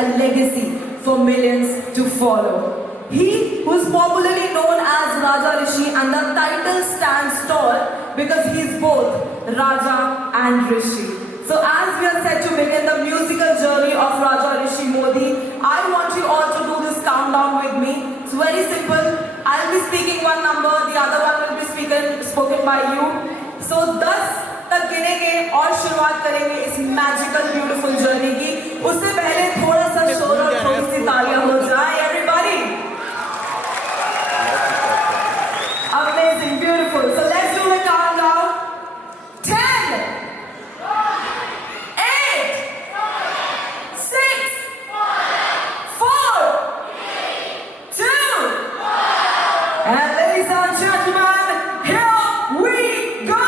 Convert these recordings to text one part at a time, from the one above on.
a legacy for millions to follow. He who is popularly known as Raja Rishi, and the title stands tall because he is both Raja and Rishi. So as we are set to begin the musical journey of Raja Rishi Modi, I want you all to do this countdown with me. It's very simple. I'll be speaking one number, the other one will be spoken by you. So 10 तक गिनेंगे और शुरुआत करेंगे इस magical beautiful journey की. उससे पहले थोड़ा सा शोर और थोड़ी सी तालियां हो जाए. Everybody, amazing, beautiful. So let's do a countdown. 10, 8, 6, 4, 2, and ladies and gentlemen, here we go.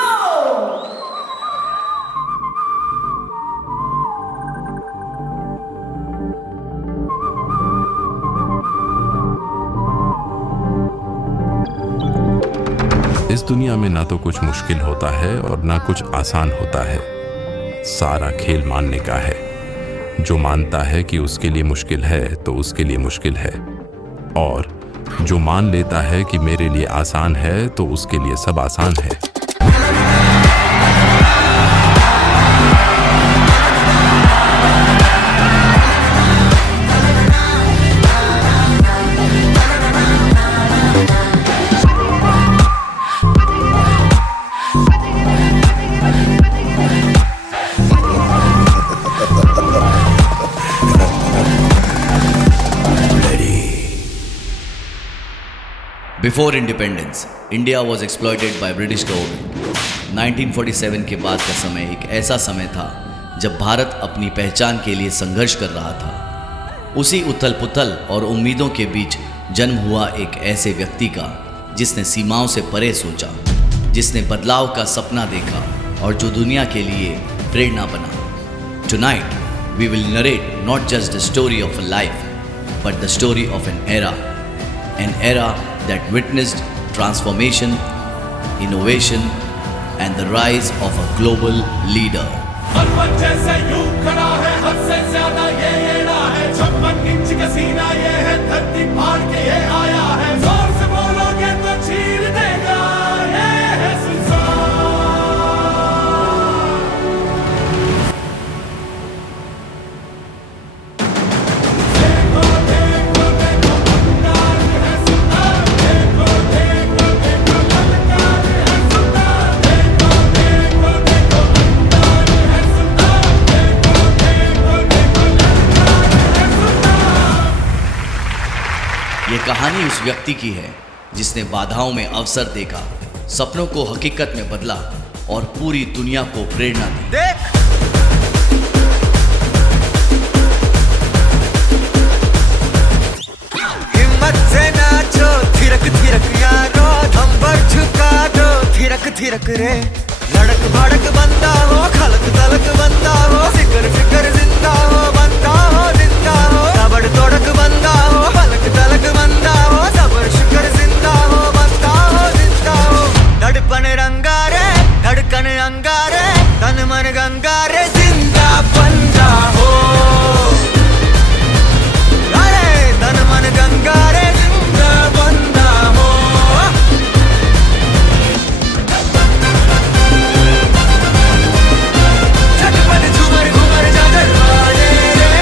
इस दुनिया में ना तो कुछ मुश्किल होता है और ना कुछ आसान होता है. सारा खेल मानने का है. जो मानता है कि उसके लिए मुश्किल है तो उसके लिए मुश्किल है, और जो मान लेता है कि मेरे लिए आसान है तो उसके लिए सब आसान है. Before independence, India was exploited by British government. 1947 के बाद का समय एक ऐसा समय था जब भारत अपनी पहचान के लिए संघर्ष कर रहा था. उसी उथल पुथल और उम्मीदों के बीच जन्म हुआ एक ऐसे व्यक्ति का जिसने सीमाओं से परे सोचा, जिसने बदलाव का सपना देखा और जो दुनिया के लिए प्रेरणा बना. Tonight, we will narrate not just the story of a life, but the story of an era that witnessed transformation, innovation, and the rise of a global leader. Hanuman जैसे यूं खड़ा है, हद से ज्यादा ये एड़ा है. 56 इंच का सीना ये है, धरती फाड़ के ये आया है. जोर से बोलोगे तो चीर देगा, ये है सुल्तान. देखो देखो देखो अंगार है सुल्तान. देखो देखो देखो ललकार है सुल्तान. देखो देखो देखो अंगार है सुल्तान. देखो देखो देखो ललकार है सुल्तान. ये कहानी उस व्यक्ति की है जिसने बाधाओं में अवसर देखा, सपनों को हकीकत में बदला और पूरी दुनिया को प्रेरणा दी. हिम्मत से नाचो, थिरक थिरक यारो, अंबर झुका दो, थिरक थिरक रे. लड़क भड़क बंदा हो, खलक तलक बंदा हो, फिकर फिकर जिंदा हो, बंदा हो जिंदा हो. तबड़ तोड़क बंदा हो, पलक तलक बंदा हो, सबर शुकर जिंदा हो, बंदा हो जिंदा हो. धड़पन रंगारे, धड़कन अंगारे, तन मन गंगारे, जिंदा बंदा हो. अरे तन मन गंगारे, जिंदा बंदा हो. झटपट झूमर घूमर जागर वाले रे.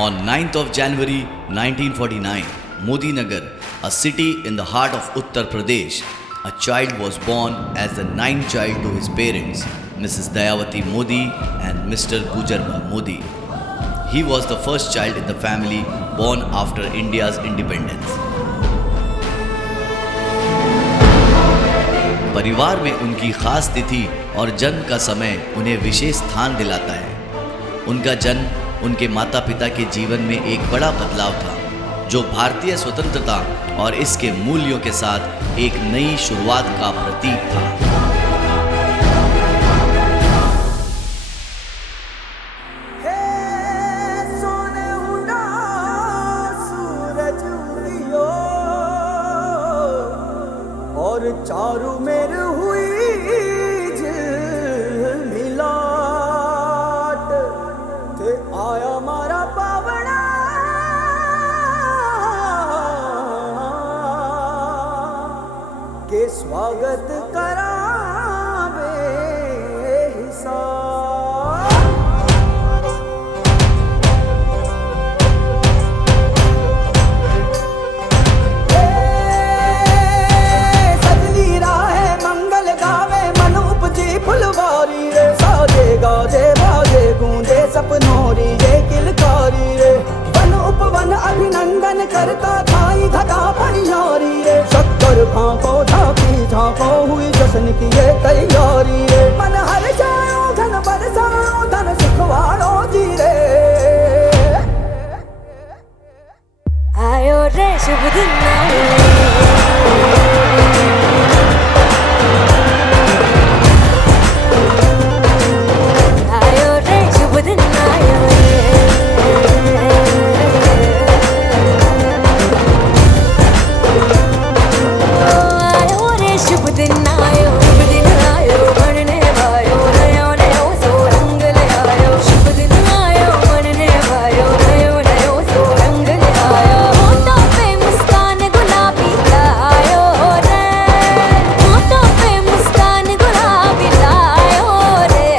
On 9th of January 1949, Modi Nagar, a city in the heart of Uttar Pradesh, a child was born as the ninth child to his parents, Mrs. Dayavati Modi and Mr. Gujarmal Modi. He was the first child in the family born after India's independence. परिवार में उनकी खास तिथि और जन्म का समय उन्हें विशेष स्थान दिलाता है. उनका जन्म उनके माता पिता के जीवन में एक बड़ा बदलाव था, जो भारतीय स्वतंत्रता और इसके मूल्यों के साथ एक नई शुरुआत का प्रतीक था. और चारू मेर हुई झिलमिलाट ते आया मारा पावना के स्वागत करावे हिसाब। सजनी राहे मंगल गावे मन उपजी फुलवारी रे साजे गाजे बाजे गूंजे सपनोरी रे किलकारी रे वन उपवन अभिनंदन करता थाई घटा भनियारी रे शक्कर भांको झांकी झांको हुई जश्न की ये तैयारी रे मन हर जाओ धन बरसाओ धन सुखवाड़ो जी रे। आयो रे शुभ दिन आयो आयो रे शुभ दिन आयो आयो रे शुभ दिन आयो बनने वायो नयो नयो सो रंग ले आयो शुभ दिन आयो बनने वायो नयो नयो सो रंग ले आयो होठों पे मुस्कान गुलाबी लायो रे होठों पे मुस्कान गुलाबी लायो रे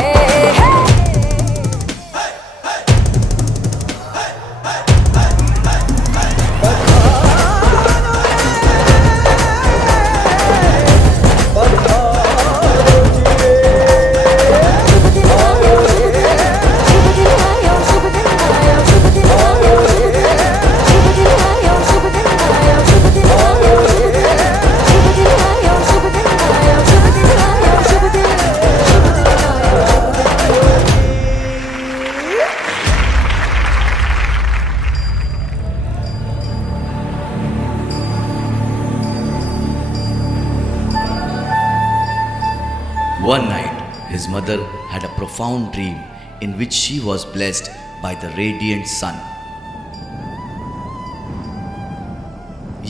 शुभ दिन आयो शुभ दिन आयो शुभ दिन आयो शुभ दिन आयो शुभ दिन आयो शुभ दिन आयो शुभ दिन आयो शुभ दिन आयो शुभ दिन आयो शुभ दिन आयो शुभ दिन One night, his mother had a profound dream in which she was blessed by the radiant sun.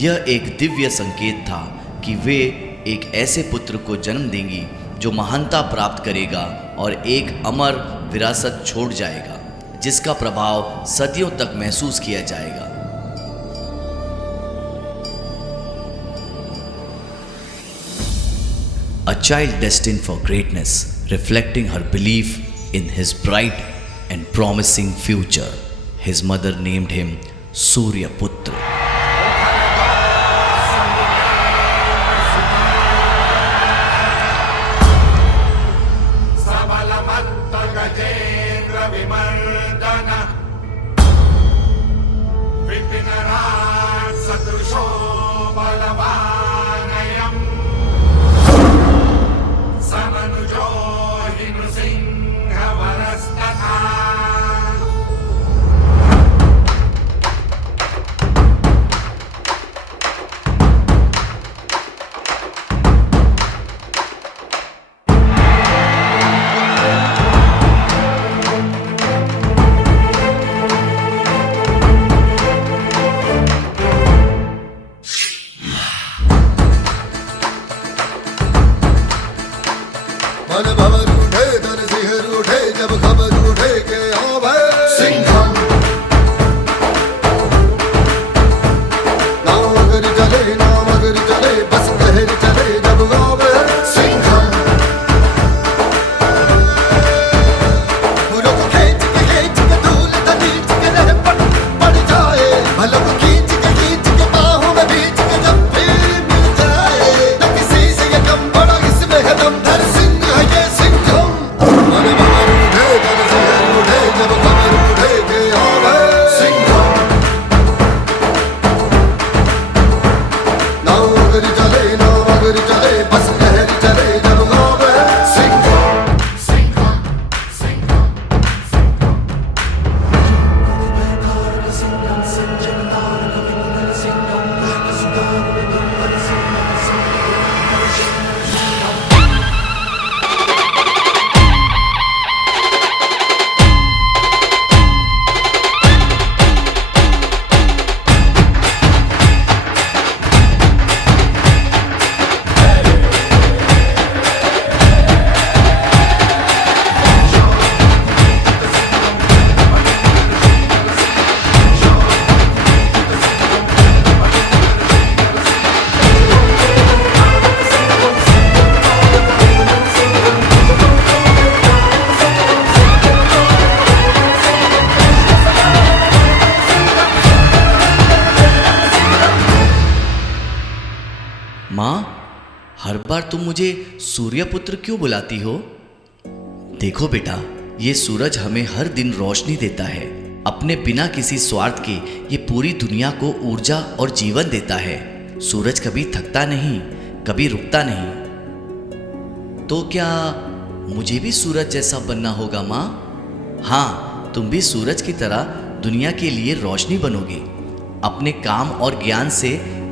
यह एक दिव्य संकेत था कि वे एक ऐसे पुत्र को जन्म देंगी जो महानता प्राप्त करेगा और एक अमर विरासत छोड़ जाएगा जिसका प्रभाव सदियों तक महसूस किया जाएगा। A child destined for greatness, reflecting her belief in his bright and promising future. His mother named him Surya Putra. सबलमत्तगजेन्द्र विमर्दन विपिनराज सदृशो बलवानयम् समनुजो हि नृसिंहवरस्तथा माँ, हर बार तुम मुझे सूर्यपुत्र क्यों बुलाती हो? देखो बेटा, ये सूरज हमें हर दिन रोशनी देता है। अपने बिना किसी स्वार्थ के ये पूरी दुनिया को ऊर्जा और जीवन देता है। सूरज कभी थकता नहीं, कभी रुकता नहीं। तो क्या मुझे भी सूरज जैसा बनना होगा माँ? हाँ, तुम भी सूरज की तरह दुनिया के लिए रोशनी बनोगे। अपने काम और ज्ञान से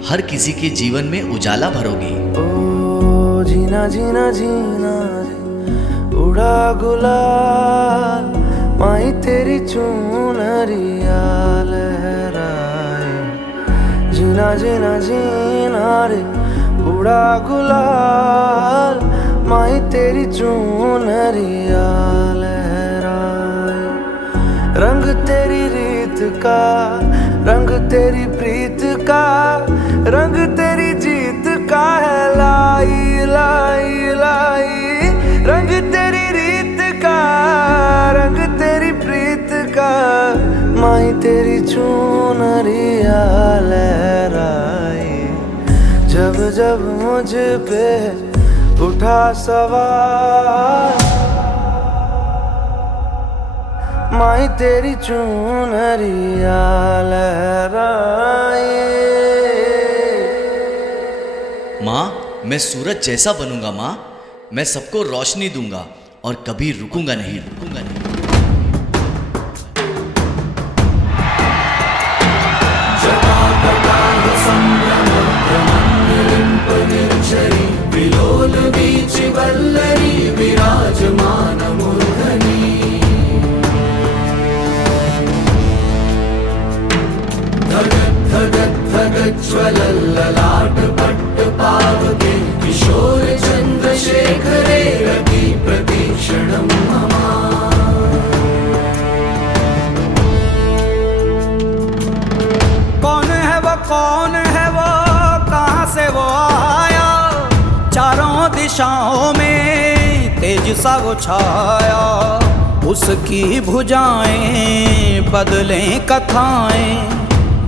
हर किसी के जीवन में उजाला भरोगे। ओ जीना जीना जीना रे उड़ा गुलाल, माई तेरी चुनरिया लहराए। जीना जीना जीना रे उड़ा गुलाल, माई तेरी चुनरिया लहराए। रंग तेरी रीत का, रंग तेरी प्रीत का, रंग तेरी जीत का है लाई लाई लाई। रंग तेरी रीत का, रंग तेरी प्रीत का, माई तेरी चुनरिया लहराए। जब जब मुझ पे उठा सवाल, माई तेरी चुनरिया लहराए। माँ, मैं सूरज जैसा बनूंगा माँ। मैं सबको रोशनी दूंगा और कभी रुकूंगा नहीं। विलोल बीच वल्लरी विराजमान मूर्धनि। धगत धगत धगत ज्वलल्ललाट पट्ट पावके, किशोर चंद्रशेखरे रति प्रतीक्षणं मम। कौन है वो, कौन है वो, कहाँ से वो आया? चारों दिशाओं में तेज सा वो छाया। उसकी भुजाएं बदलें कथाएं,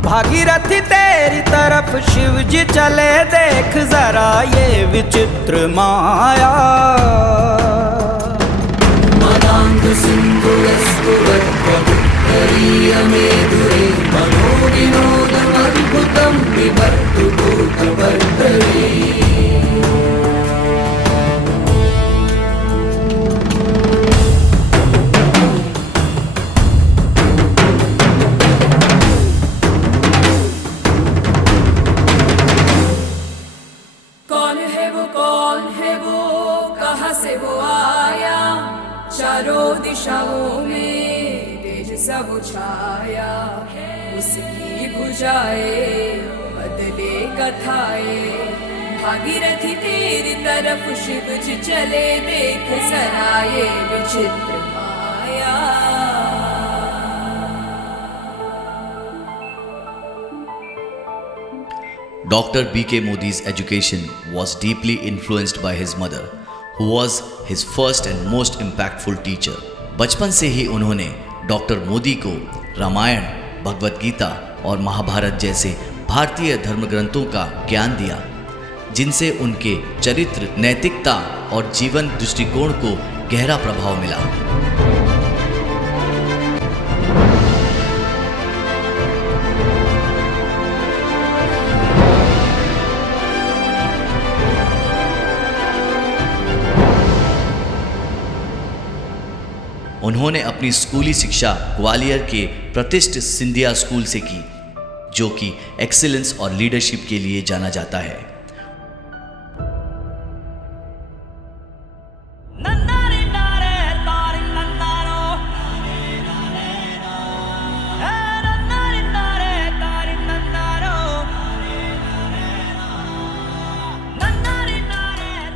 भागीरथी तेरी तरफ शिव जी चले, देख जरा ये विचित्र माया। मदान्ध सिन्धुरस्फुरद्वदुत्तरीय मेधुरे, मनोविनोदमद्भुतं बिभर्तु भूतवर्तरे। कौन है वो, कौन है वो, कहाँ से वो आया? चारों दिशाओं में तेज सा वो छाया। उसकी भुजाएं बदले कथाएं, भागीरथी तेरी तरफ शिव जी चले, देख जरा ये विचित्र माया। Dr. B.K. Modi's education was deeply influenced by his mother, who was his first and most impactful teacher. बचपन से ही उन्होंने डॉक्टर मोदी को रामायण, भगवत गीता और महाभारत जैसे भारतीय धर्म ग्रंथों का ज्ञान दिया, जिनसे उनके चरित्र, नैतिकता और जीवन दृष्टिकोण को गहरा प्रभाव मिला। उन्होंने अपनी स्कूली शिक्षा ग्वालियर के प्रतिष्ठित सिंधिया स्कूल से की, जो कि एक्सीलेंस और लीडरशिप के लिए जाना जाता है।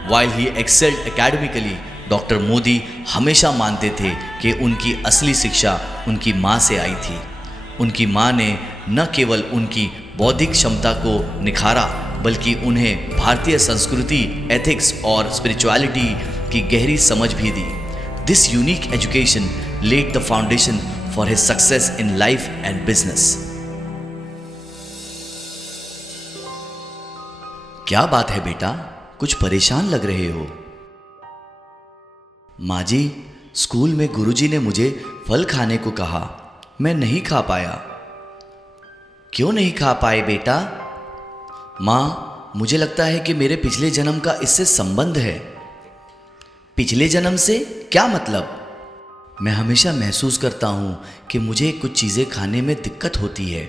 While he excelled academically, doctor Modi हमेशा मानते थे कि उनकी असली शिक्षा उनकी माँ से आई थी। उनकी माँ ने न केवल उनकी बौद्धिक क्षमता को निखारा, बल्कि उन्हें भारतीय संस्कृति, एथिक्स और स्पिरिचुअलिटी की गहरी समझ भी दी। This unique education laid the foundation for his success in life and business. क्या बात है बेटा, कुछ परेशान लग रहे हो? माँ जी, स्कूल में गुरुजी ने मुझे फल खाने को कहा, मैं नहीं खा पाया। क्यों नहीं खा पाए बेटा? माँ, मुझे लगता है कि मेरे पिछले जन्म का इससे संबंध है। पिछले जन्म से क्या मतलब? मैं हमेशा महसूस करता हूँ कि मुझे कुछ चीज़ें खाने में दिक्कत होती है।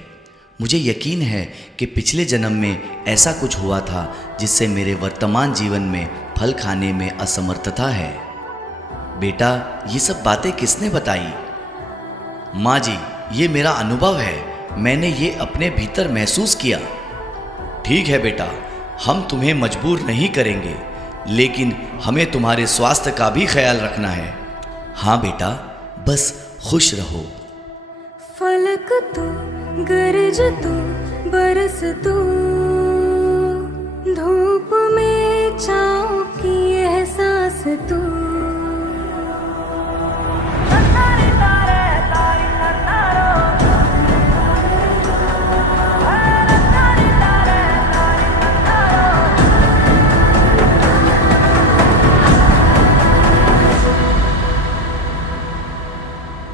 मुझे यकीन है कि पिछले जन्म में ऐसा कुछ हुआ था जिससे मेरे वर्तमान जीवन में फल खाने में असमर्थता है। बेटा, ये सब बातें किसने बताई? माँ जी, ये मेरा अनुभव है, मैंने ये अपने भीतर महसूस किया। ठीक है बेटा, हम तुम्हें मजबूर नहीं करेंगे, लेकिन हमें तुम्हारे स्वास्थ्य का भी ख्याल रखना है। हाँ बेटा, बस खुश रहो। फलक तू, गरज तू, बरस तू, धूप में छाँव की एहसास तू।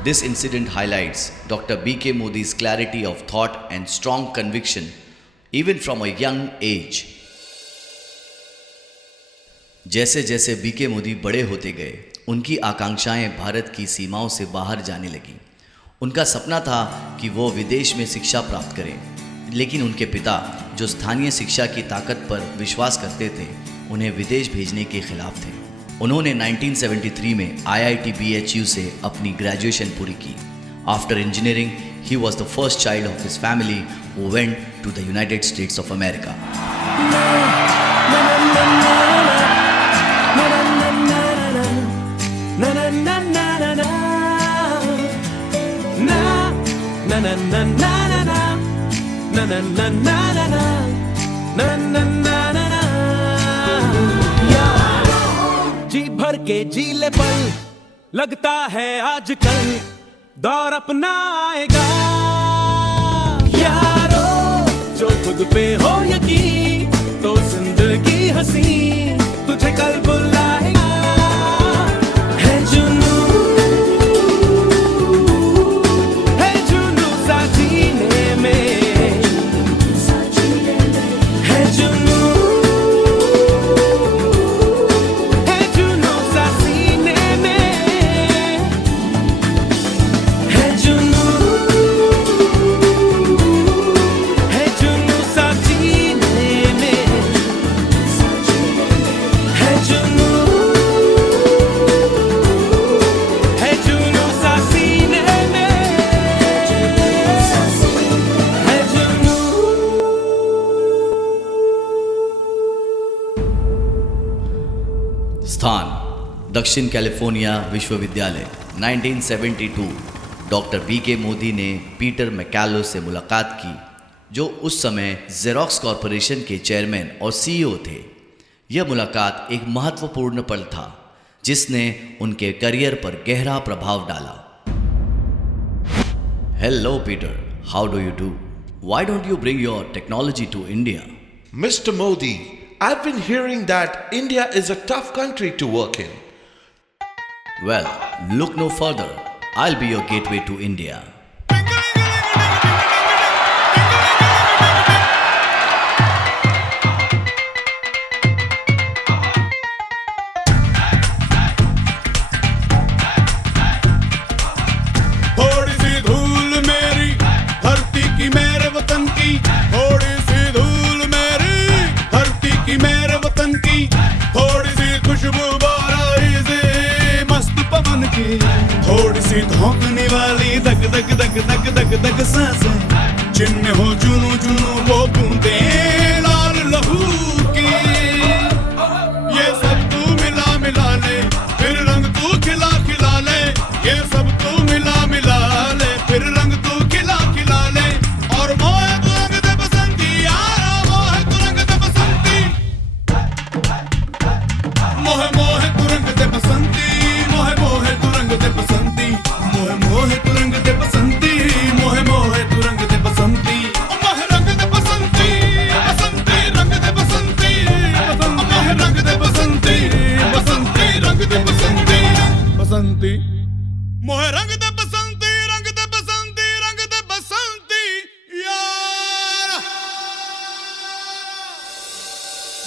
This incident highlights Dr. B.K. Modi's clarity of thought and strong conviction, even from a young age. जैसे जैसे B.K. मोदी बड़े होते गए, उनकी आकांक्षाएं भारत की सीमाओं से बाहर जाने लगीं। उनका सपना था कि वो विदेश में शिक्षा प्राप्त करें, लेकिन उनके पिता, जो स्थानीय शिक्षा की ताकत पर विश्वास करते थे, उन्हें विदेश भेजने के खिलाफ थे। उन्होंने 1973 में IIT BHU से अपनी ग्रेजुएशन पूरी की। After engineering, he was the first child of his family who went to the United States of America. जी भर के जीले पल, लगता है आजकल दौर अपना आएगा। यारो, जो खुद पे हो यकीन, तो जिंदगी हसी तुझे कल बुलाएगा। है जुनू सा जीने में, है जुनू स्थान, दक्षिण कैलिफोर्निया विश्वविद्यालय। 1972 डॉक्टर B.K. मोदी ने पीटर मैकैलो से मुलाकात की, जो उस समय जेरोक्स कॉरपोरेशन के चेयरमैन और CEO थे। यह मुलाकात एक महत्वपूर्ण पल था, जिसने उनके करियर पर गहरा प्रभाव डाला। Hello Peter, how do you do? Why don't you bring your technology to India? Mr. Modi, I've been hearing that India is a tough country to work in. Well, look no further. I'll be your gateway to India. थोड़ी सी धूल मेरी धरती की मेरे वतन की, थोड़ी सी धूल मेरी धरती की मेरे वतन की, थोड़ी सी खुशबू बाराई से मस्त पवन की, थोड़ी सी धोंकने वाली धक धक धक धक धक धक सांसें, जिनमें हो जुनू जुनू वो बूंदे लाल लहू की। ये सब तू मिला मिला ले, फिर रंग तू खिला खिला ले, ये सब तू मिला मिला ले, फिर रंग तू खिला खिला ले। और मोहे तू रंग दे बसंती यारा, मोहे तू रंग दे बसंती, मोहे मोहे तू रंग दे बसंती, मोहे मोहे तू रंग दे बसंती, मोहे मोहे तू रंग दे बसंती, मोहे मोहे तू रंग दे बसंती, मोहे रंग दे बसंती।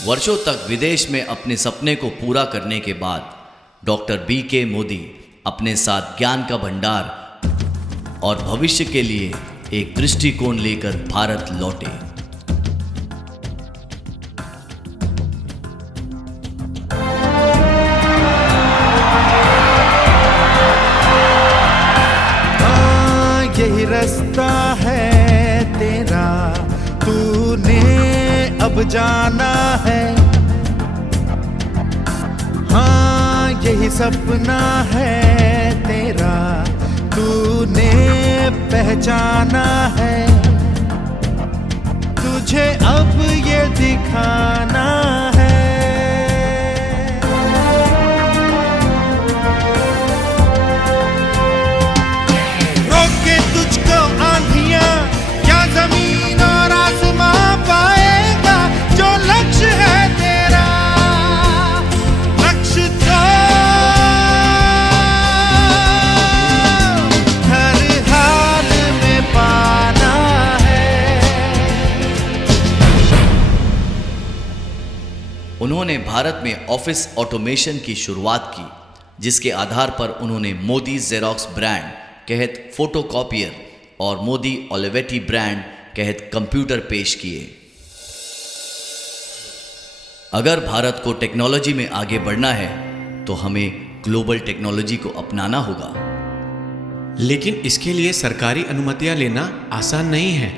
वर्षों तक विदेश में अपने सपने को पूरा करने के बाद डॉक्टर BK मोदी अपने साथ ज्ञान का भंडार और भविष्य के लिए एक दृष्टिकोण लेकर भारत लौटे। यही रास्ता है तेरा, तूने अब जाना है। हाँ यही सपना है तेरा, तूने पहचाना है। तुझे अब ये दिखाना है। रोके तुझको आंधियां क्या जमीन और आसमां पाएगा, जो लक्ष्य है तेरा लक्ष्य तो हर हाल में पाना है। उन्होंने भारत में ऑफिस ऑटोमेशन की शुरुआत की, जिसके आधार पर उन्होंने मोदी जेरोक्स ब्रांड कहत फोटोकॉपियर और मोदी ओलिवेटी ब्रांड कहत कंप्यूटर पेश किए। अगर भारत को टेक्नोलॉजी में आगे बढ़ना है तो हमें ग्लोबल टेक्नोलॉजी को अपनाना होगा। लेकिन इसके लिए सरकारी अनुमतियां लेना आसान नहीं है।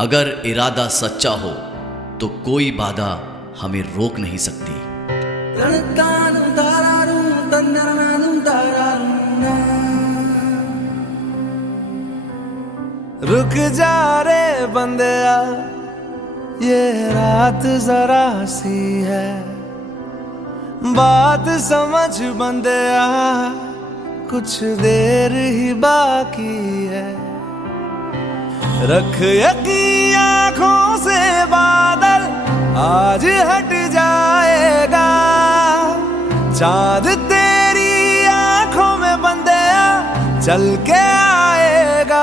अगर इरादा सच्चा हो तो कोई बाधा हमें रोक नहीं सकती। रुक जा रे बंदिया, ये रात जरा सी है, बात समझ बंदिया, कुछ देर ही बाकी है। रख यकीन आँखों से बादल आज हट जाएगा, चांद तेरी आँखों में बंदिया चल के आएगा।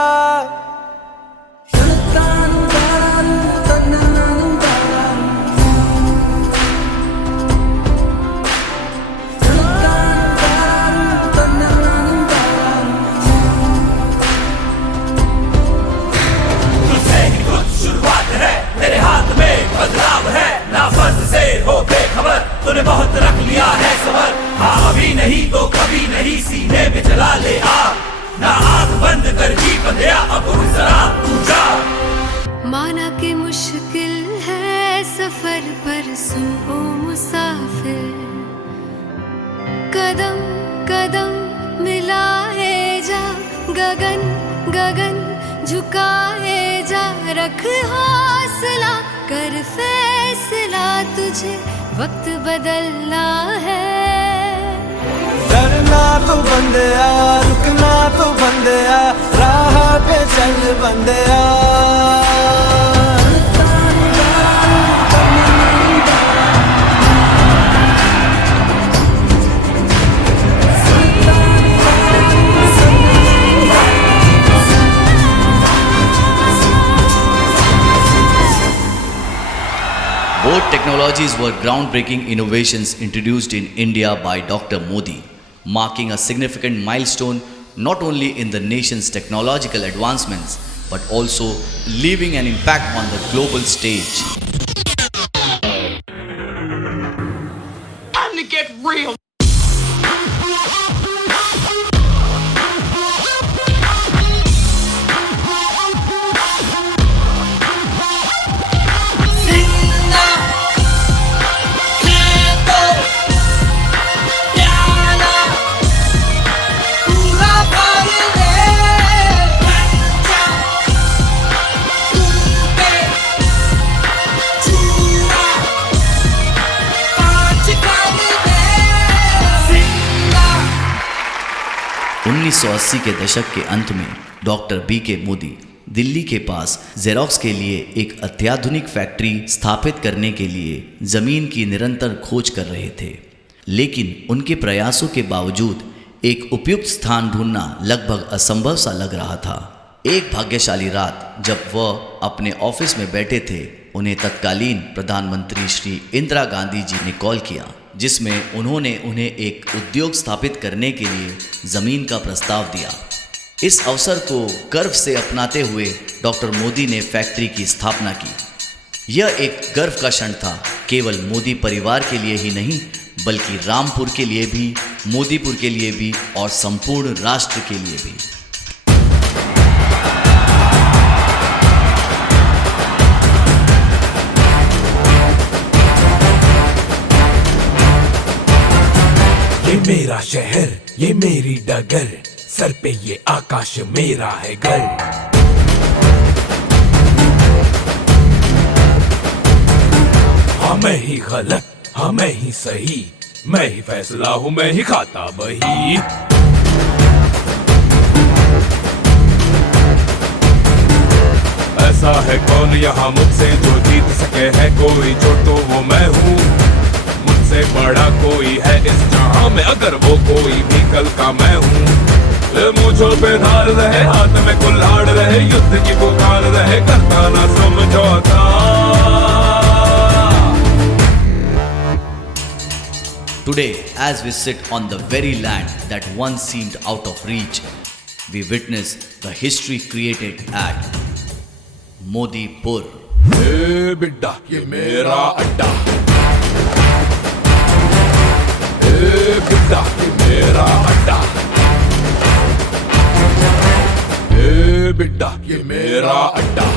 तेरे हाथ में बदलाव है, ना फर्ज से हो बेखबर, तूने बहुत रख लिया है सबर। हाँ अभी नहीं तो कभी नहीं, सीने में जला ले आग, ना आंख बंद कर जी बंधिया, अब उठ जरा तू जा। माना कि मुश्किल है सफर पर सुन ओ मुसाफिर, कदम कदम मिलाए जा, गगन गगन झुकाए जा, रख हौसला कर फैसला, तुझे वक्त बदलना है। डरना तो बंदिया, रुकना तो बंदिया, राह पे चल बंदिया। Both technologies were groundbreaking innovations introduced in India by Dr. Modi, marking a significant milestone not only in the nation's technological advancements but also leaving an impact on the global stage. Time to get real. अस्सी के दशक के अंत में doctor BK Modi Delhi के पास xerox के लिए एक अत्याधुनिक फैक्ट्री स्थापित करने के लिए जमीन की निरंतर खोज कर रहे थे, लेकिन उनके प्रयासों के बावजूद एक उपयुक्त स्थान ढूंढना लगभग असंभव सा लग रहा था। एक भाग्यशाली रात जब वह अपने ऑफिस में बैठे थे उन्हें तत्कालीन प्रधानमंत्री श्री इंदिरा गांधी जी ने कॉल किया, जिसमें उन्होंने उन्हें एक उद्योग स्थापित करने के लिए ज़मीन का प्रस्ताव दिया। इस अवसर को गर्व से अपनाते हुए डॉक्टर मोदी ने फैक्ट्री की स्थापना की। यह एक गर्व का क्षण था, केवल मोदी परिवार के लिए ही नहीं बल्कि रामपुर के लिए भी, मोदीपुर के लिए भी और संपूर्ण राष्ट्र के लिए भी। ये मेरा शहर, ये मेरी डगर, सर पे ये आकाश मेरा है घर। हाँ मैं ही गलत, हाँ मैं ही सही, मैं ही फैसला हूँ, मैं ही खाता बही। ऐसा है कौन यहाँ मुझसे जो जीत सके है कोई, जो तो वो मैं हूँ। मुझसे बड़ा कोई है इस जहां में, अगर वो कोई भी कल का मैं हूँ। मुझों पे धार रहे, हाथ में कुल्हाड़ रहे, युद्ध की पुकार रहे, करता ना समझौता। Today, as we sit on the very land that once seemed out of reach, we witness the history-created at Modipur. ए बिड्डा ये मेरा अड्डा, ए बिड्डा ये मेरा अड्डा, ए बिड्डा ये मेरा अड्डा।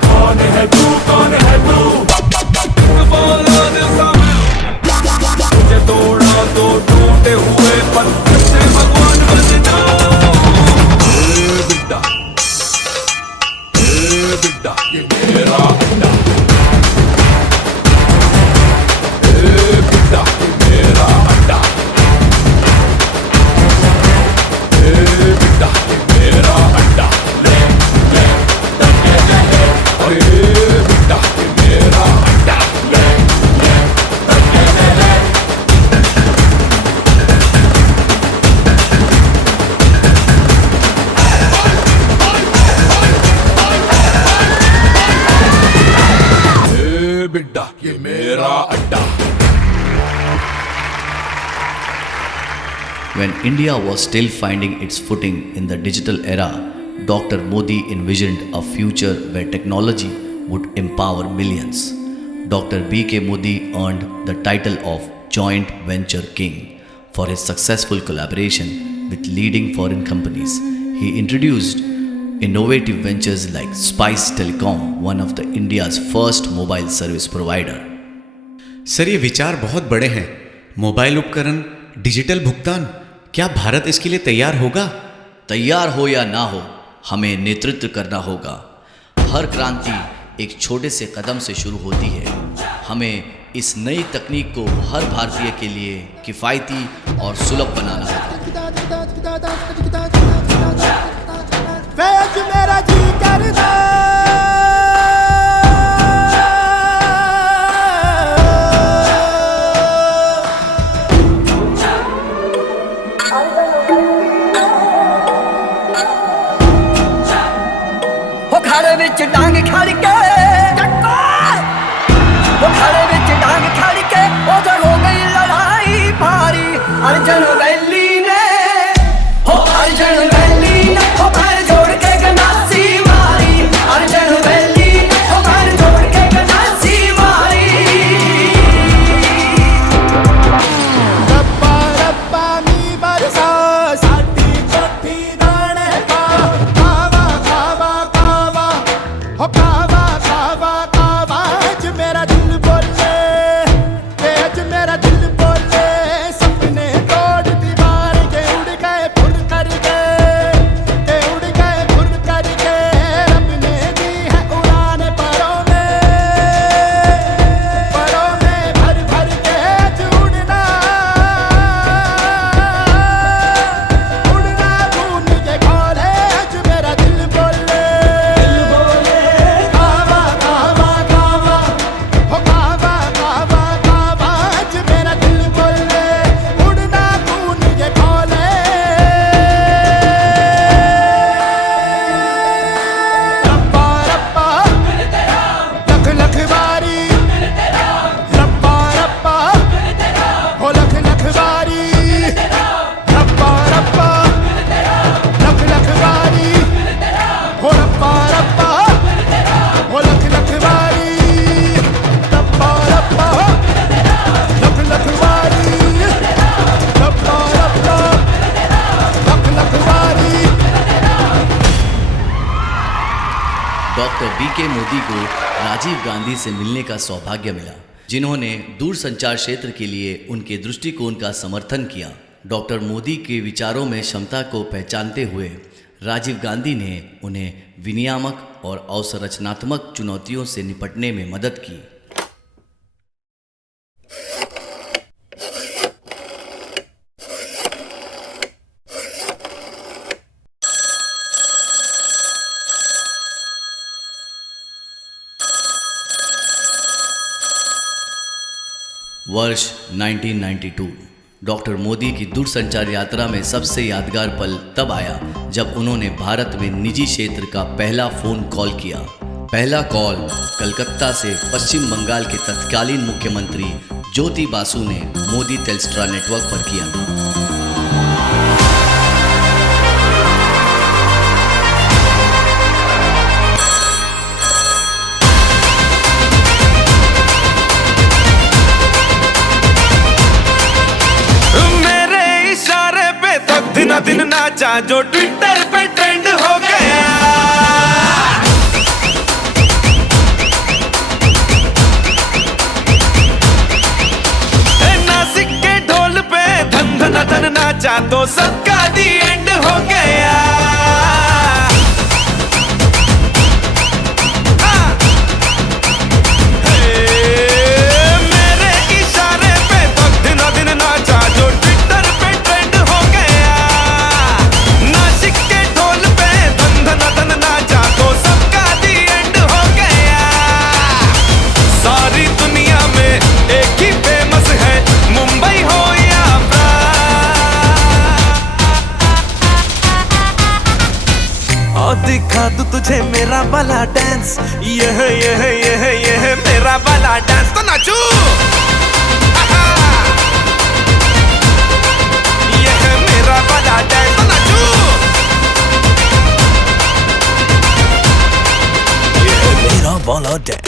कौन है तू, कौन है तू, मुझे तोड़ा तो टूटे हुए पत्थर से भगवान बन जाओ। बिड्डा ये मेरा अड्डा, बिड्डा ये मेरा अड्डा, बिड्डा ये मेरा अड्डा। ले ले बिड्डा ये मेरा अड्डा, ले ले बिड्डा ये मेरा अड्डा। When India was still finding its footing in the digital era, Dr. Modi envisioned a future where technology would empower millions. Dr. B.K. Modi earned the title of Joint Venture King for his successful collaboration with leading foreign companies. He introduced innovative ventures like Spice Telecom, one of the India's first mobile service provider. Sir, ये विचार बहुत बड़े हैं। Mobile उपकरण, digital भुगतान, क्या भारत इसके लिए तैयार होगा? तैयार हो या ना हो, हमें नेतृत्व करना होगा। हर क्रांति एक छोटे से कदम से शुरू होती है। हमें इस नई तकनीक को हर भारतीय के लिए किफ़ायती और सुलभ बनाना होगा। मेरा जी करदा खाड़े विच डांग खड़ के, खाड़े विच डांग खड़ के उधर हो गई लड़ाई भारी। अर्जन वैली ने, अर्जन वैली ने पैर जोड़ के गंडासी मारी। अर्जन डॉक्टर बीके मोदी को राजीव गांधी से मिलने का सौभाग्य मिला, जिन्होंने दूरसंचार क्षेत्र के लिए उनके दृष्टिकोण का समर्थन किया। डॉक्टर मोदी के विचारों में क्षमता को पहचानते हुए राजीव गांधी ने उन्हें विनियामक और अवसंरचनात्मक चुनौतियों से निपटने में मदद की। वर्ष 1992 डॉक्टर मोदी की दूरसंचार यात्रा में सबसे यादगार पल तब आया जब उन्होंने भारत में निजी क्षेत्र का पहला फोन कॉल किया। पहला कॉल कलकत्ता से पश्चिम बंगाल के तत्कालीन मुख्यमंत्री ज्योति बासु ने मोदी टेल्स्ट्रा नेटवर्क पर किया। दिन नाचा जो ट्विटर पे ट्रेंड हो गया, नासिक के ढोल पे धन धन धन नाचा तो सबका दी एंड हो गया। मेरे इशारे पे तो दिनों दिन नाचा जो ट्विटर पे ट्रेंड हो गया। दिखा दूं तुझे मेरा वाला डांस, यह मेरा वाला डांस तो नाचू। यह मेरा वाला डांस तो नाचू। यह मेरा वाला डांस।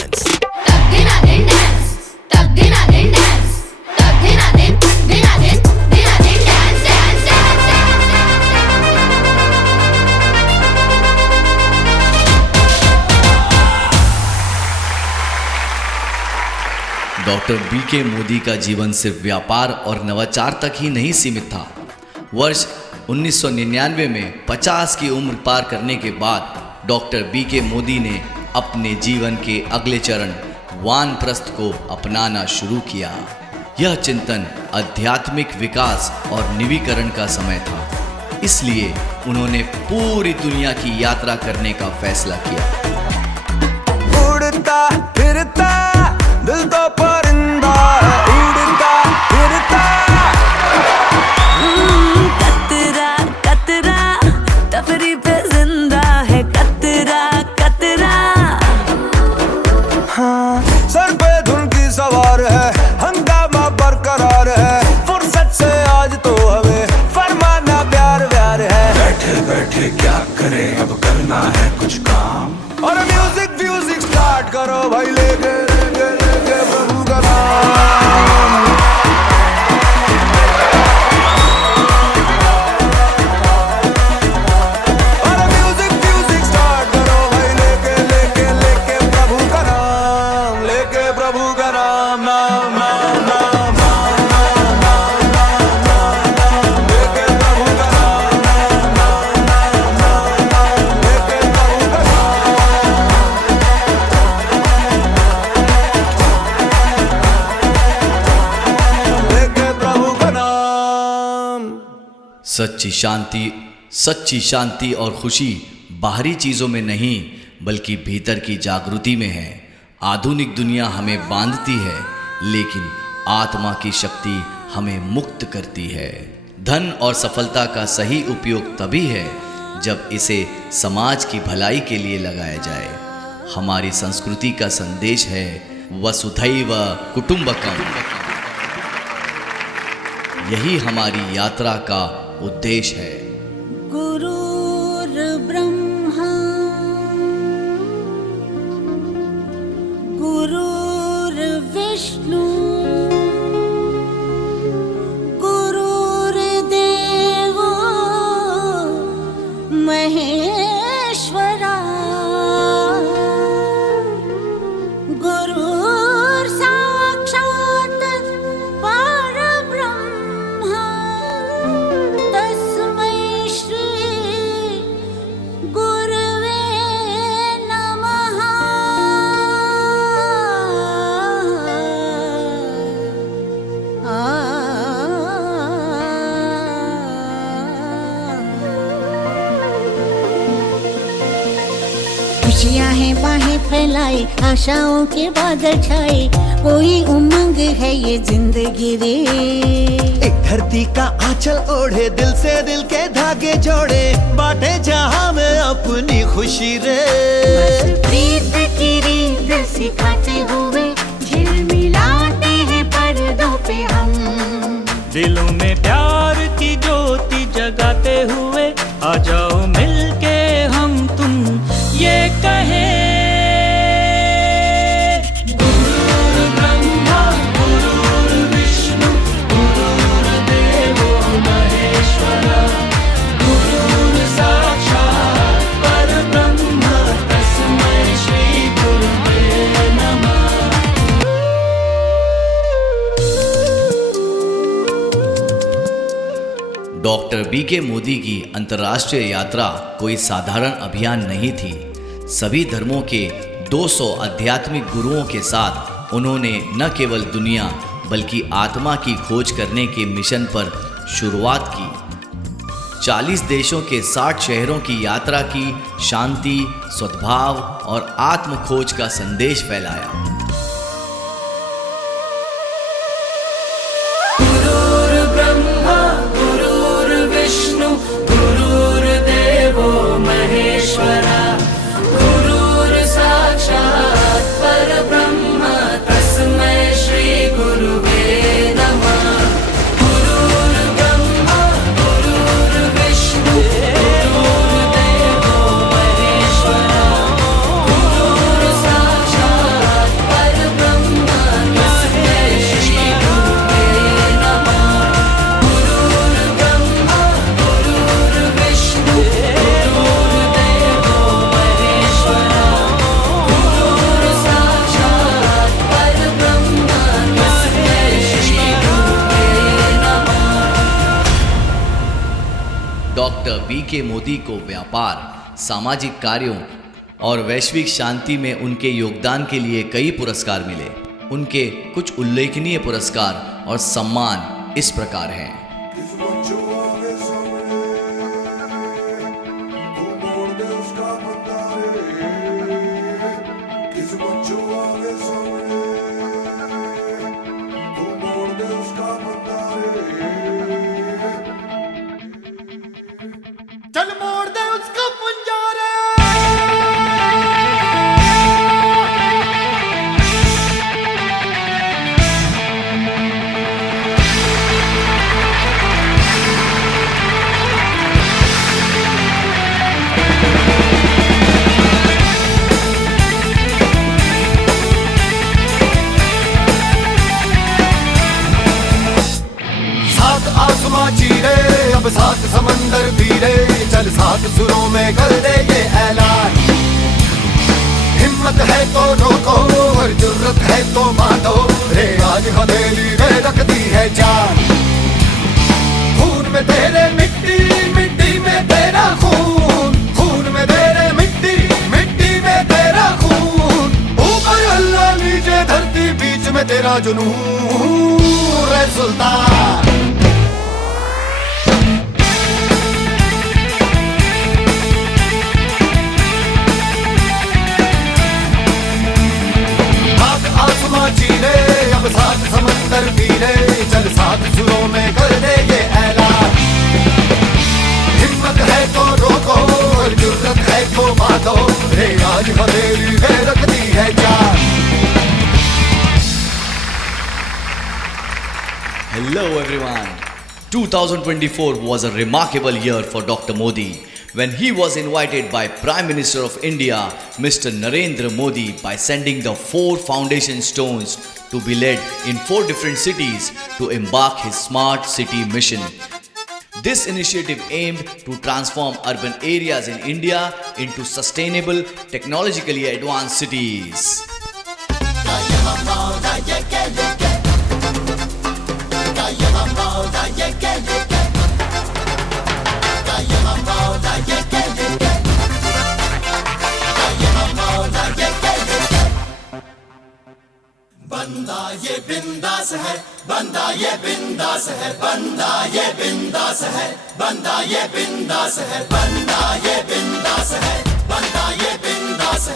डॉक्टर बीके मोदी का जीवन सिर्फ व्यापार और नवाचार तक ही नहीं सीमित था। वर्ष 1999 में 50 की उम्र पार करने के बाद डॉक्टर बीके मोदी ने अपने जीवन के अगले चरण वानप्रस्थ को अपनाना शुरू किया। यह चिंतन आध्यात्मिक विकास और निवीकरण का समय था, इसलिए उन्होंने पूरी दुनिया की यात्रा करने का फैसला किया। उड़ता फिरता दिल तो परिंदा, उड़ता फिरता। कतरा कतरा तफरी पे जिंदा है, कतरा कतरा। हाँ, सर पे धुन की सवार है, हंगामा बरकरार है। फुर्सत से आज तो हमें फरमाना प्यार व्यार है। बैठे बैठे क्या करें, अब करना है कुछ काम। और म्यूजिक म्यूजिक स्टार्ट करो भाई, लेके लेके लेके प्रभु का नाम। और म्यूजिक म्यूजिक स्टार्ट करो भाई, लेके लेके लेके प्रभु का नाम, लेके प्रभु का नाम, नाम नाम नाम नाम नाम नाम नाम नाम, लेके प्रभु का नाम, नाम नाम नाम नाम नाम, लेके प्रभु का सच्ची शांति और खुशी बाहरी चीज़ों में नहीं बल्कि भीतर की जागृति में है। आधुनिक दुनिया हमें बांधती है, लेकिन आत्मा की शक्ति हमें मुक्त करती है। धन और सफलता का सही उपयोग तभी है जब इसे समाज की भलाई के लिए लगाया जाए। हमारी संस्कृति का संदेश है वसुधैव कुटुंबकम। यही हमारी यात्रा का उद्देश्य है। गुरुर् ब्रह्मा गुरुर्विष्णु गुरुर्देवो महेश्वरा। खुशियाँ हैं बाहें फैलाई, आशाओं के बादल छाए, कोई उमंग है ये जिंदगी रे। एक धरती का आंचल ओढ़े, दिल से दिल के धागे जोड़े, बांटे जहां में अपनी खुशी रे। प्रीत की रीत सिखाते हुए झिलमिलाते हैं पर्दों पे हम, दिलों में प्यार की ज्योति जगाते हुए आ जाओ मिलके हम तुम ये कहें। गुरुर् ब्रह्मा गुरुर् विष्णु गुरुर्देवो महेश्वरा, गुरुर् साक्षात् परब्रह्म तस्मै श्री गुरुवे नमः। डॉक्टर बीके मोदी की अंतर्राष्ट्रीय यात्रा कोई साधारण अभियान नहीं थी। सभी धर्मों के 200 आध्यात्मिक गुरुओं के साथ उन्होंने न केवल दुनिया बल्कि आत्मा की खोज करने के मिशन पर शुरुआत की। 40 देशों के 60 शहरों की यात्रा की, शांति, सद्भाव और आत्म खोज का संदेश फैलाया। गुरुर्देवो महेश्वरा, गुरुर् साक्षात् परब्रह्म तस्मै श्री गुरुवे नमः। गुरुर्ब्रह्मा गुरुर्विष्णु गुरुर्देवो महेश्वरा, गुरुर् साक्षात् परब्रह्म तस्मै श्री गुरुवे नमः। गुरुर्ब्रह्मा गुरुर्विष्णु गुरुर्देवो महेश्वरा, गुरुर् साक्षात् परब्रह्म तस्मै श्री गुरुवे नमः। डॉक्टर बीके मोदी को व्यापार, सामाजिक कार्यों और वैश्विक शांति में उनके योगदान के लिए कई पुरस्कार मिले। उनके कुछ उल्लेखनीय पुरस्कार और सम्मान इस प्रकार हैं। चल मोड़ दे उसका पंजारा। सात आसमां चीरे, अब सात समंदर तीरे, चल सात सुरों में कर दे ये ऐलान। हिम्मत है तो रोको और जुर्रत है तो बांधो, रे आज हथेली में रखती है जान। खून में तेरे मिट्टी, मिट्टी में तेरा खून, खून में तेरे मिट्टी, मिट्टी में तेरा खून। ऊपर अल्लाह नीचे धरती, बीच में तेरा जुनून रे सुल्तान। चीरे, अब सात समंदर तीरे, चल सात सुरों में कर दे ये ऐलान। हिम्मत है तो रोको और जुर्रत है तो बांधो, रे आज हथेली में रखती है जान। Hello everyone. 2024 was a remarkable year for Dr. Modi when he was invited by Prime Minister of India, Mr. Narendra Modi, by sending the 4 foundation stones to be led in 4 different cities to embark his smart city mission. This initiative aimed to transform urban areas in India into sustainable, technologically advanced cities. बंदा ये बिंदास है, बंदा ये बिंदास है, बंदा ये बिंदास है, बंदा ये बिंदास है, बंदा ये बिंदास है, बंदा ये बिंदास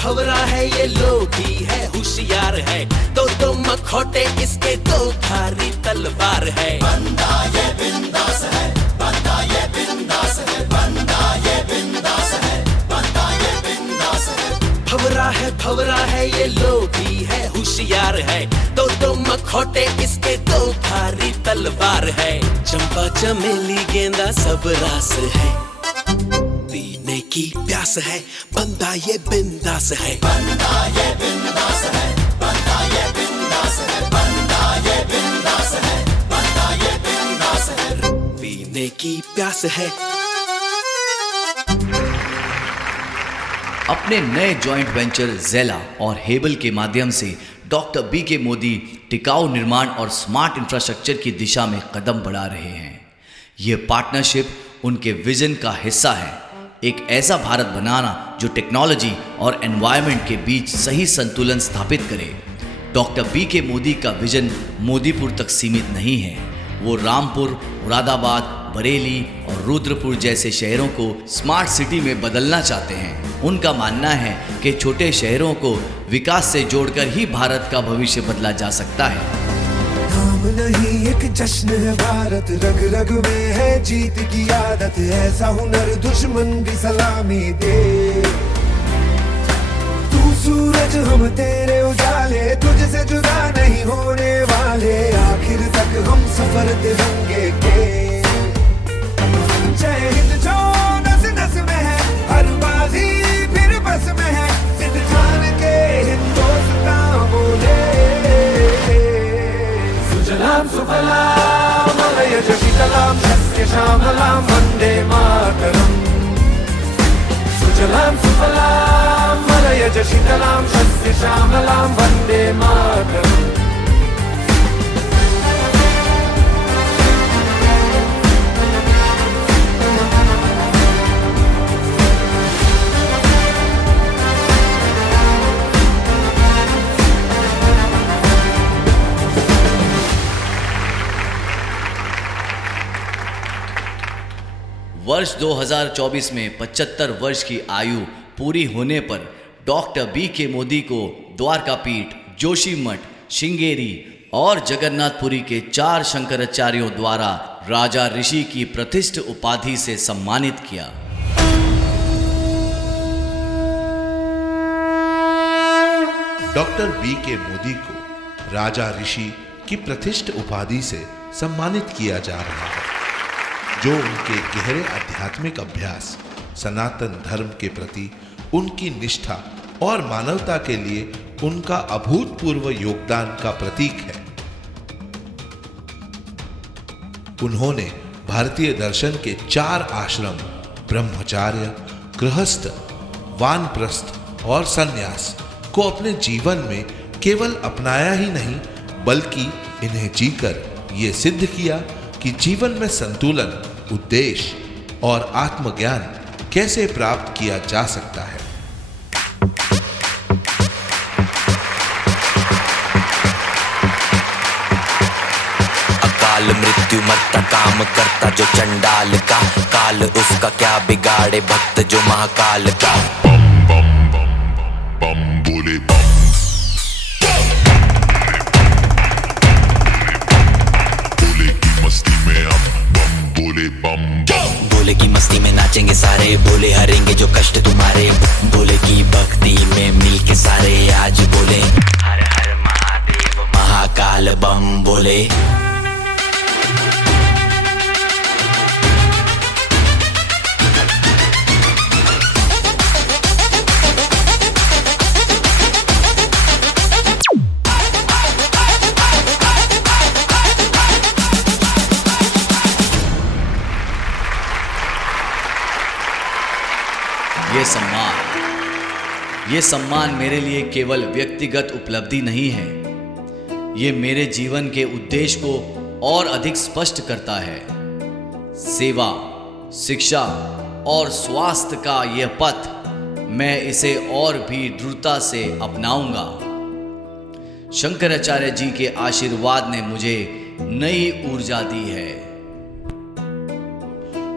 भवरा है ये लोभी है होशियार है दो मखौटे इसके दो धारी तलवार है बंदा ये बिंदास है बंदा ये बिंदास है बंदा ये बिंदास है बंदा ये बिंदास है भवरा है ये लोभी है होशियार है दो मखौटे इसके दो धारी तलवार है चंपा चमेली गेंदा सब रास है पीने की प्यास है बंदा ये बिंदास है बंदा ये बिंदास है बंदा ये बिंदास है बंदा ये बिंदास है बंदा ये बिंदास है पीने की प्यास है। अपने नए जॉइंट वेंचर जेला और हेबल के माध्यम से डॉक्टर बी के मोदी टिकाऊ निर्माण और स्मार्ट इंफ्रास्ट्रक्चर की दिशा में कदम बढ़ा रहे हैं। यह पार्टनरशिप उनके विजन का हिस्सा है, एक ऐसा भारत बनाना जो टेक्नोलॉजी और एनवायरनमेंट के बीच सही संतुलन स्थापित करे। डॉक्टर बी के मोदी का विजन मोदीपुर तक सीमित नहीं है, वो रामपुर, मुरादाबाद, बरेली और रुद्रपुर जैसे शहरों को स्मार्ट सिटी में बदलना चाहते हैं। उनका मानना है कि छोटे शहरों को विकास से जोड़कर ही भारत का भविष्य बदला जा सकता है। नाम नहीं एक जश्न है भारत, रग रग में है जीत की आदत, ऐसा हुनर दुश्मन भी सलामी दे। तू सूरज हम तेरे उजाले, तुझसे जुदा नहीं होने वाले, आखिर तक हम सफर तिरंगे के। जय हिंद जो नस नस में है, हर बाजी फिर बस में है, सिद्ध ठान के हिंदुस्तान बोले। सुजलाम सुफलाम मलयज शीतलाम शस्य श्यामलाम वंदे मातरम। सुजलाम सुफलाम मलयज शीतलाम शस्य श्यामलाम वंदे मातरम। वर्ष 2024 में 75 वर्ष की आयु पूरी होने पर डॉक्टर बी के मोदी को द्वारकापीठ, जोशीमठ, श्रृंगेरी और जगन्नाथपुरी के 4 शंकराचार्यों द्वारा राजा ऋषि की प्रतिष्ठ उपाधि से सम्मानित किया। डॉक्टर बी के मोदी को राजा ऋषि की प्रतिष्ठ उपाधि से सम्मानित किया जा रहा है, जो उनके गहरे आध्यात्मिक अभ्यास, सनातन धर्म के प्रति उनकी निष्ठा और मानवता के लिए उनका अभूतपूर्व योगदान का प्रतीक है। उन्होंने भारतीय दर्शन के 4 आश्रम ब्रह्मचार्य, गृहस्थ, वानप्रस्थ और संन्यास को अपने जीवन में केवल अपनाया ही नहीं, बल्कि इन्हें जीकर ये सिद्ध किया कि जीवन में संतुलन, उद्देश्य और आत्मज्ञान कैसे प्राप्त किया जा सकता है। अकाल मृत्यु मरता काम करता जो चंडाल का, काल उसका क्या बिगाड़े भक्त जो महाकाल का। बम बम बम बम बोले बम, बोले की मस्ती में हम बम बोले बम बम, बोले की मस्ती में नाचेंगे सारे, बोले हरेंगे जो कष्ट तुम्हारे, बोले की भक्ति में मिलके सारे आज बोले हर हर महादेव महाकाल बम बोले। ये सम्मान मेरे लिए केवल व्यक्तिगत उपलब्धि नहीं है, ये मेरे जीवन के उद्देश्य को और अधिक स्पष्ट करता है। सेवा, शिक्षा और स्वास्थ्य का यह पथ, मैं इसे और भी दृढ़ता से अपनाऊंगा। शंकराचार्य जी के आशीर्वाद ने मुझे नई ऊर्जा दी है।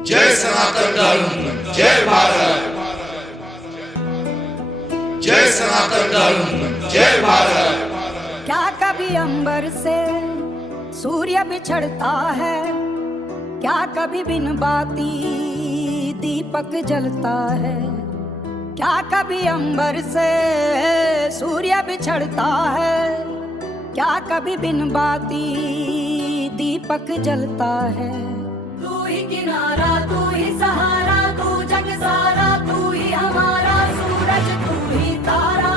जय सनातन धर्म, जय भारत। जय सनातन धर्म, जय भारत। क्या कभी अंबर से सूर्य बिछड़ता है, क्या कभी बिन बाती दीपक जलता है, क्या कभी अंबर से सूर्य बिछड़ता है, क्या कभी बिन बाती दीपक जलता है। तू ही किनारा, तू ही सहारा, तू जग सारा, तू ही हमारा सूरज, तू ही तारा।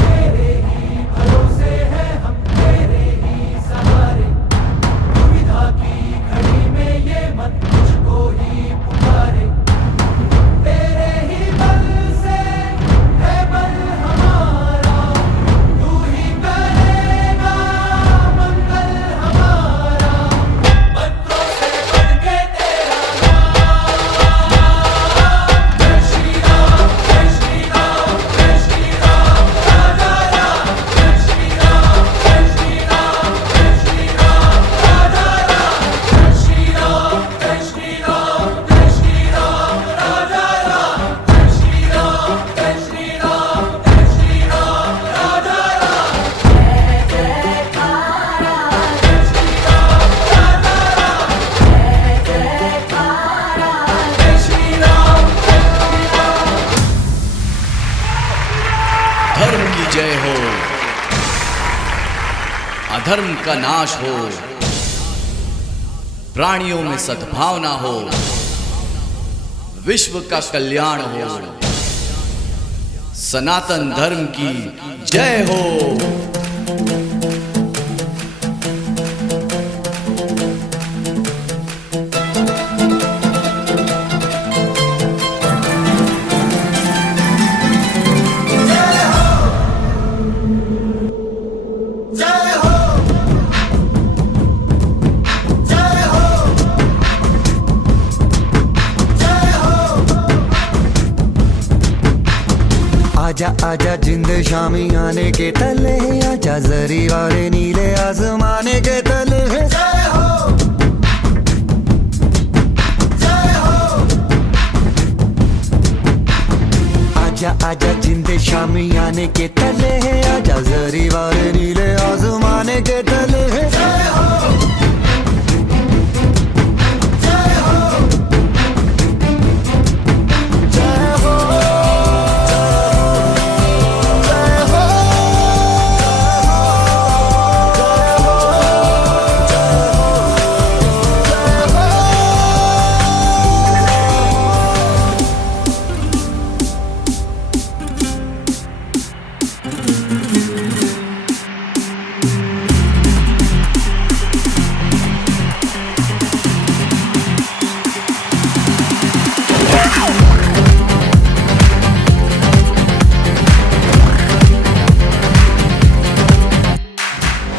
तेरे ही भरोसे है हम, तेरे ही सहारे, दुविधा की घड़ी में ये मन तुझको ही पुकारे। तेरे ही बल से है बल हमारा, तू ही करेगा मंगल हमारा। मंत्रों से बढ़ के तेरा नाम, जय श्री राम, जय श्री राम, जय श्री राम, राजा राम, जय श्री राम, जय श्री राम, जय श्री राम, राजा राम, जय श्री राम, जय श्री राम, जय श्री राम, राजा राम, जय श्री राम, जय श्री राम, जय श्री राम, राजा राम। जय जयकारा, जय श्री राम, राजा राम, जय जयकारा। जय श्री राम, जय श्री राम। धर्म की जय हो, अधर्म का नाश हो, प्राणियों में सद्भावना हो, विश्व का कल्याण हो, सनातन धर्म की जय हो। जय हो, जय हो, जय हो। आजा आजा जिंद शामी आने के तले, आजा जरी वाले नीले आसमाने के तले। जय हो, जय हो। आजा आजा जिंद शामी आने के तले, आजा जरी वाले नीले आसमाने के तले। जय हो, जय हो, जय हो, जय हो।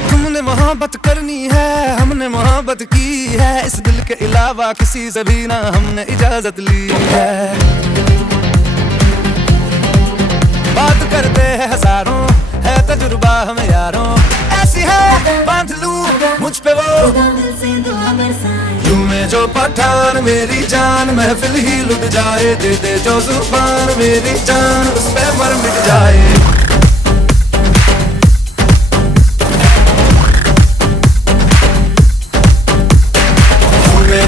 हमने मोहब्बत करनी है, हमने मोहब्बत की है, इस दिल के अलावा किसी से भी ना हमने इजाजत ली है। बात करते हैं हजारों, है तजुर्बा हमें यारों, ऐसी है बांध लूं मुझ पे वो यूं में जो पठान मेरी जान, महफिल ही लुट जाए, दे दे जो जुबान मेरी जान, उस पे मर मिट जाए।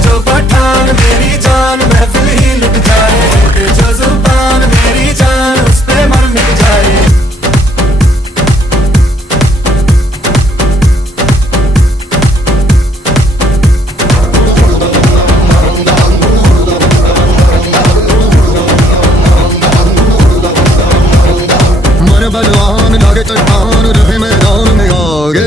जो पठान मेरी जान, महफिल ही लुट जाए, दे दे जो जुबान मेरी जान, उस पे मर मिट जाए। मन बलवान लागे चट्टान, रहे मैदान में आगे।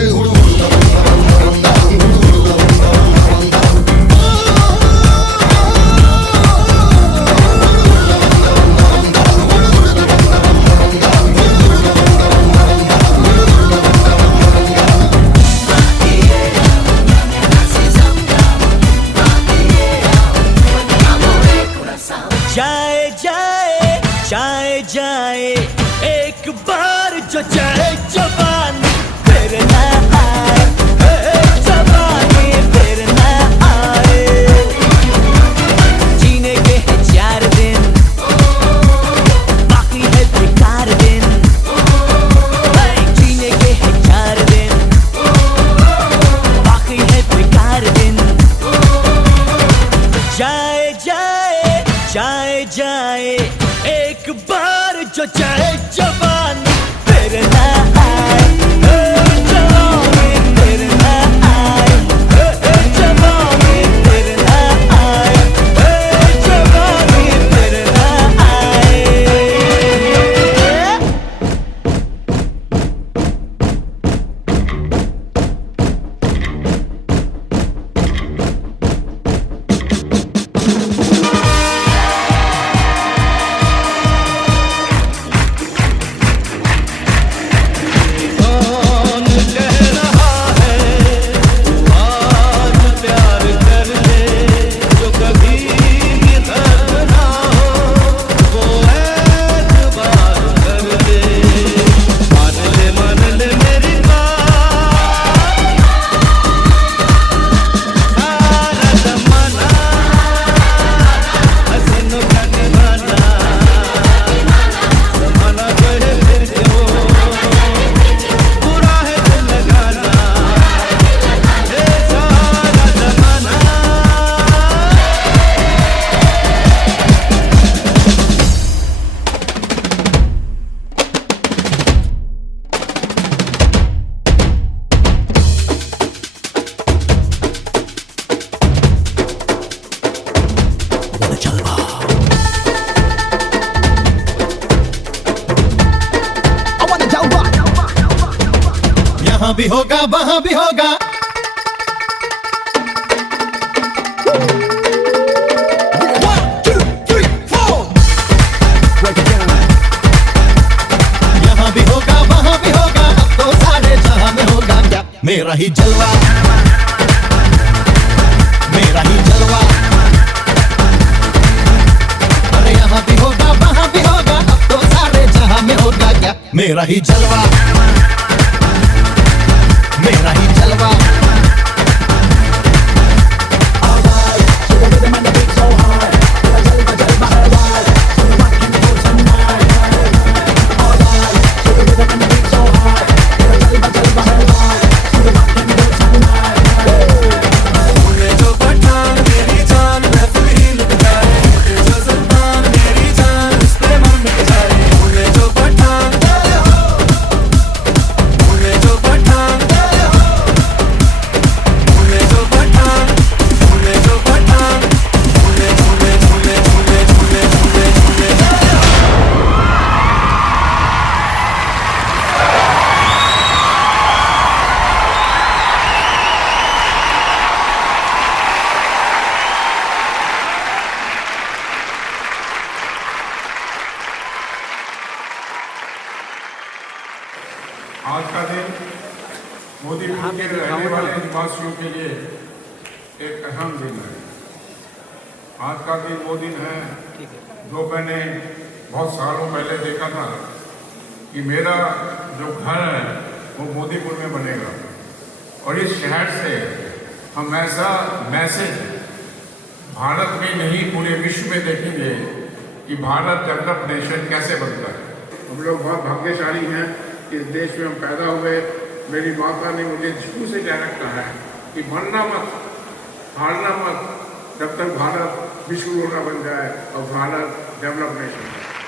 जाए जाए जाए जाए एक बार जो जाए जवानी, फिर ना आए जवानी। जो चाहे जवानी तेरे ना आए, जवानी तेरे ना आए, जवानी तेरे ना आए, जवानी तेरे ना आए। यहाँ भी होगा वहाँ भी होगा, यहाँ भी होगा वहाँ भी होगा, अब तो सारे जहाँ में होगा क्या मेरा ही जलवा, मेरा ही जलवा। अरे यहाँ भी होगा वहाँ भी होगा, अब तो सारे जहाँ में होगा क्या मेरा ही जलवा, मेरा ही जलवा। आज का दिन मोदीपुर के रहने वाले निवासियों के लिए एक अहम दिन है। आज का दिन वो दिन है जो मैंने बहुत सालों पहले देखा था कि मेरा जो घर है वो मोदीपुर में बनेगा और इस शहर से हम ऐसा मैसेज भारत में नहीं पूरे विश्व में देखेंगे कि भारत डेवलप्ड नेशन कैसे बनता है। हम लोग बहुत भाग्यशाली हैं, इस देश में हम पैदा हुए। मेरी माता ने मुझे शुरू से कह रखा है कि मरना मत, हारना मत, जब तक भारत विश्व गुरु न बन जाए और भारत डेवलप नेशन है।